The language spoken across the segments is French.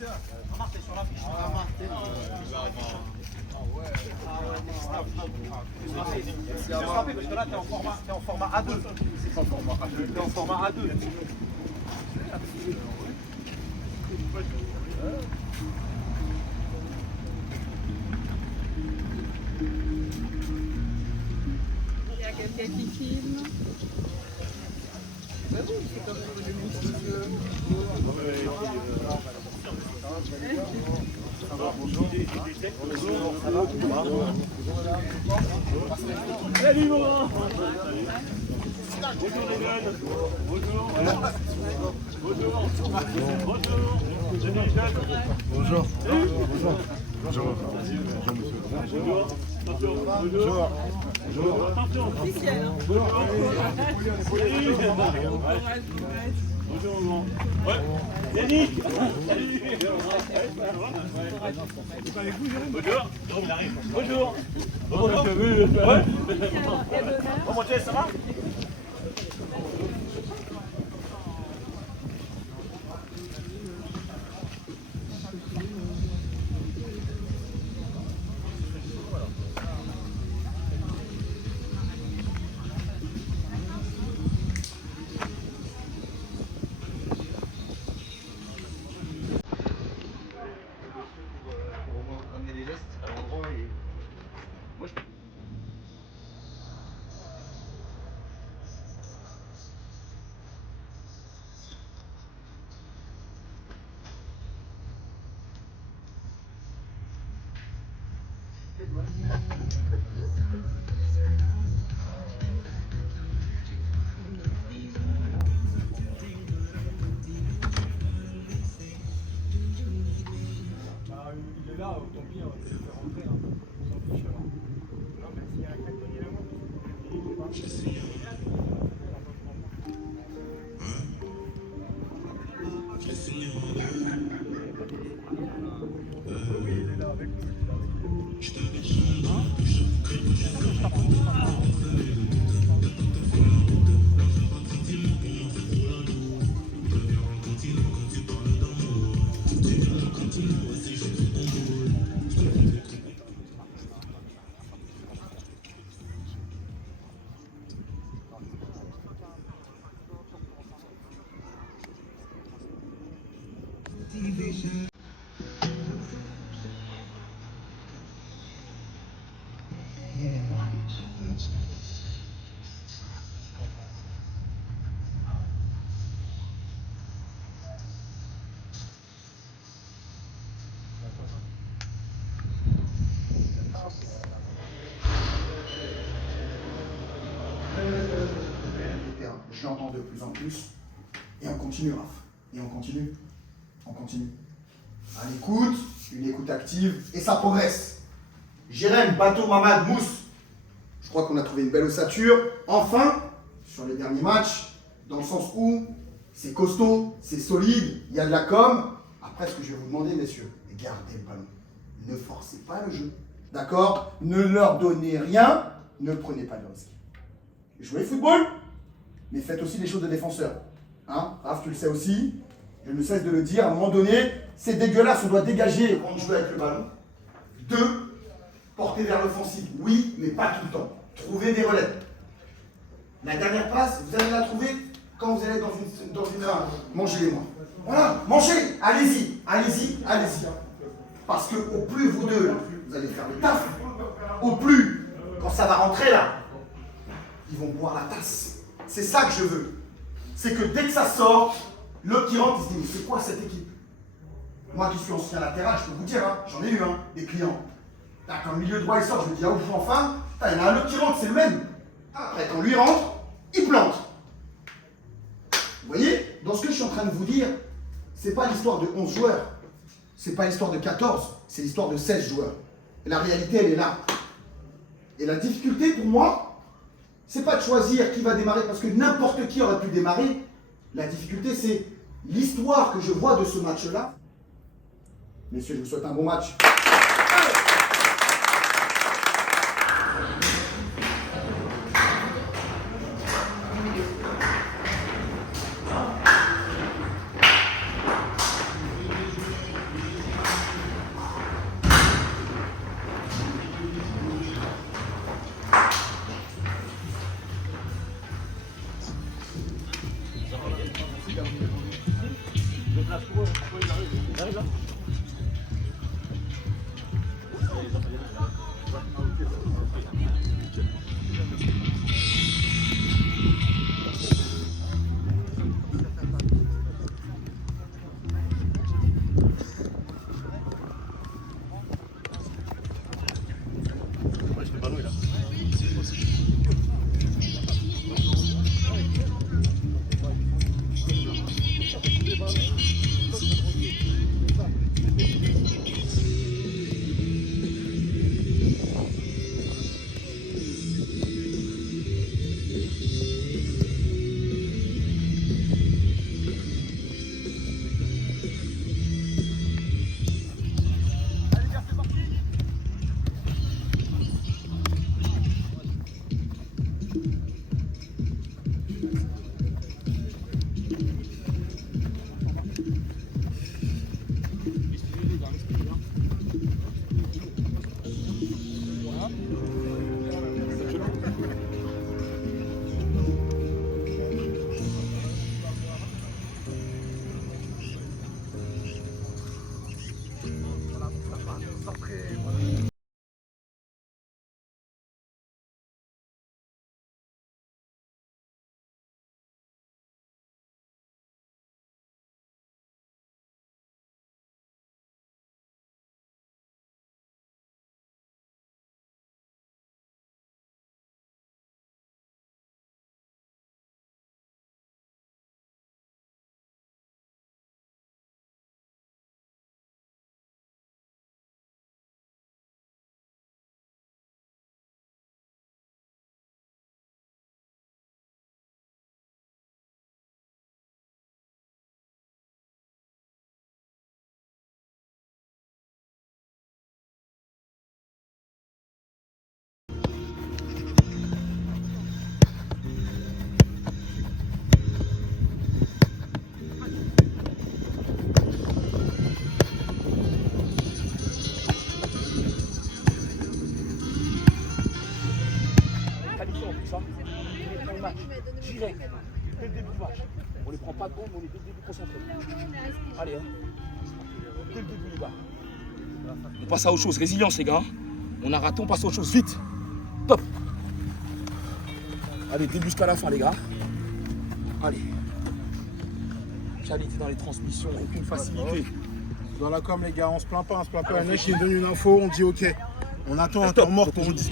Parce que là, t'es en format A2. C'est pas en format A2. T'es en format A2. Il y a quelqu'un qui filme. Bah oui, c'est comme le monsieur. Ça va, bonjour. Bonjour, ça va? Salut Laurent. Bonjour les jeunes. Bonjour. Bonjour. Bonjour. Bonjour. Bonjour. Bonjour. Bonjour. Bonjour. Bonjour. Attention. Officiel, hein. Bonjour. Courage. Bonjour maman. Ouais. Yannick. Salut. Bonjour. Il arrive. Bonjour. Bonjour. Ouais. Bon, mon Dieu, ça va? Il est là, tant pis, on va le faire rentrer. On s'en fiche alors. Non, mais s'il y a un crack, il est là-haut. Il est là avec nous. Je l'entends de plus en plus. Et on continue, Raph. Et on continue. On continue. À l'écoute, une écoute active, et ça progresse. Jérém, Bateau, Mamad, Mousse. Je crois qu'on a trouvé une belle ossature. Enfin, sur les derniers matchs, dans le sens où c'est costaud, c'est solide, il y a de la com. Après, ce que je vais vous demander, messieurs, gardez le ballon. Ne forcez pas le jeu. D'accord? Ne leur donnez rien, ne prenez pas de risque. Jouez football, mais faites aussi des choses de défenseur. Hein? Raph, tu le sais aussi. Je ne cesse de le dire, à un moment donné, c'est dégueulasse, on doit dégager quand on joue avec le ballon. 2, porter vers l'offensive. Oui, mais pas tout le temps. Trouvez des relais. La dernière passe, vous allez la trouver quand vous allez dans une mangez-les moi. Voilà, mangez, allez-y, allez-y, allez-y. Parce que au plus vous deux, là, vous allez faire le taf, au plus, quand ça va rentrer là, ils vont boire la tasse. C'est ça que je veux. C'est que dès que ça sort, l'autre qui rentre, il se dit, mais c'est quoi cette équipe? Moi qui suis ancien latéral, je peux vous dire, hein, j'en ai eu des clients. Là, quand le milieu droit il sort, je me dis, ah ouf, enfin, il y en a un autre qui rentre, c'est le même. Après, quand lui rentre, il plante. Vous voyez, dans ce que je suis en train de vous dire, c'est pas l'histoire de 11 joueurs, c'est pas l'histoire de 14, c'est l'histoire de 16 joueurs. Et la réalité, elle est là. Et la difficulté pour moi, c'est pas de choisir qui va démarrer, parce que n'importe qui aurait pu démarrer. La difficulté, c'est l'histoire que je vois de ce match-là. Messieurs, je vous souhaite un bon match. direct. Dès le début du match. On les prend pas de bombe, on est dès le début concentrés. Allez, hein. Dès le début, les gars. On passe à autre chose. Résilience, les gars. On a raté, on passe à autre chose. Vite. Top. Allez, début jusqu'à la fin, les gars. Allez. Qualité dans les transmissions, aucune facilité. Dans la com, les gars, on se plaint pas. Un mec qui nous donne une info, on dit ok. On attend un temps mort pour vous dire.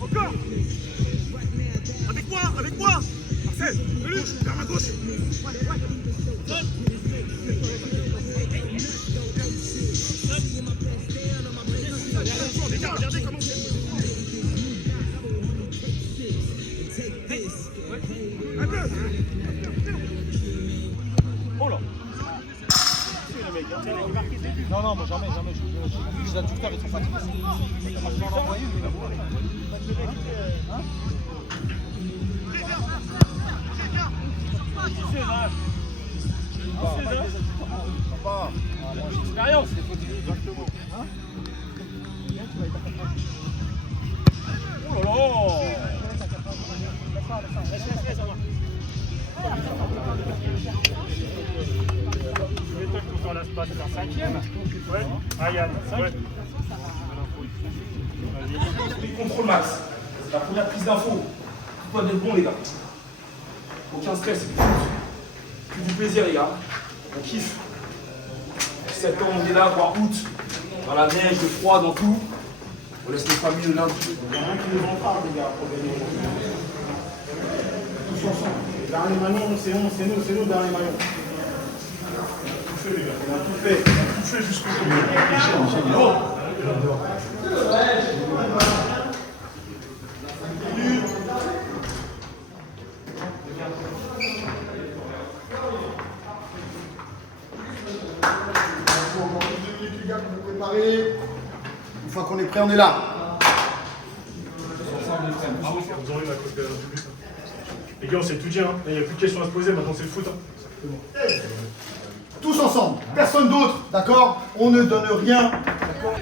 Encore. Avec moi. Marcel, vers ma gauche. Regardez comment c'est. Oh là. Non, moi jamais. Les adducteurs, ils sont fatigués. Je vais en envoyer une. Expérience. Oh là là. Tu m'étonnes qu'on s'en lasse pas, c'est un cinquième. Ouais. Ah, Yann. Ouais. Contrôle max. C'est la première prise d'info. Tout doit être bon, les gars. Aucun stress. Que du plaisir, les gars. On kiffe. Septembre, on est là, voire août. Dans la neige, le froid, dans tout. On laisse les familles le lundi. Il y en a un qui nous en parle, les gars, pour gagner. Tous ensemble. Dernier maillon, c'est nous, dernier maillon. On a tout fait, les gars. On a tout fait jusqu'au bout. Une fois qu'on est prêt, on est là. Vous aurez la côte du but. Les gars, on s'est tout dit, hein. Il n'y a plus de questions à se poser, maintenant c'est le foot. Hein. Tous ensemble, personne d'autre, d'accord? On ne donne rien, d'accord?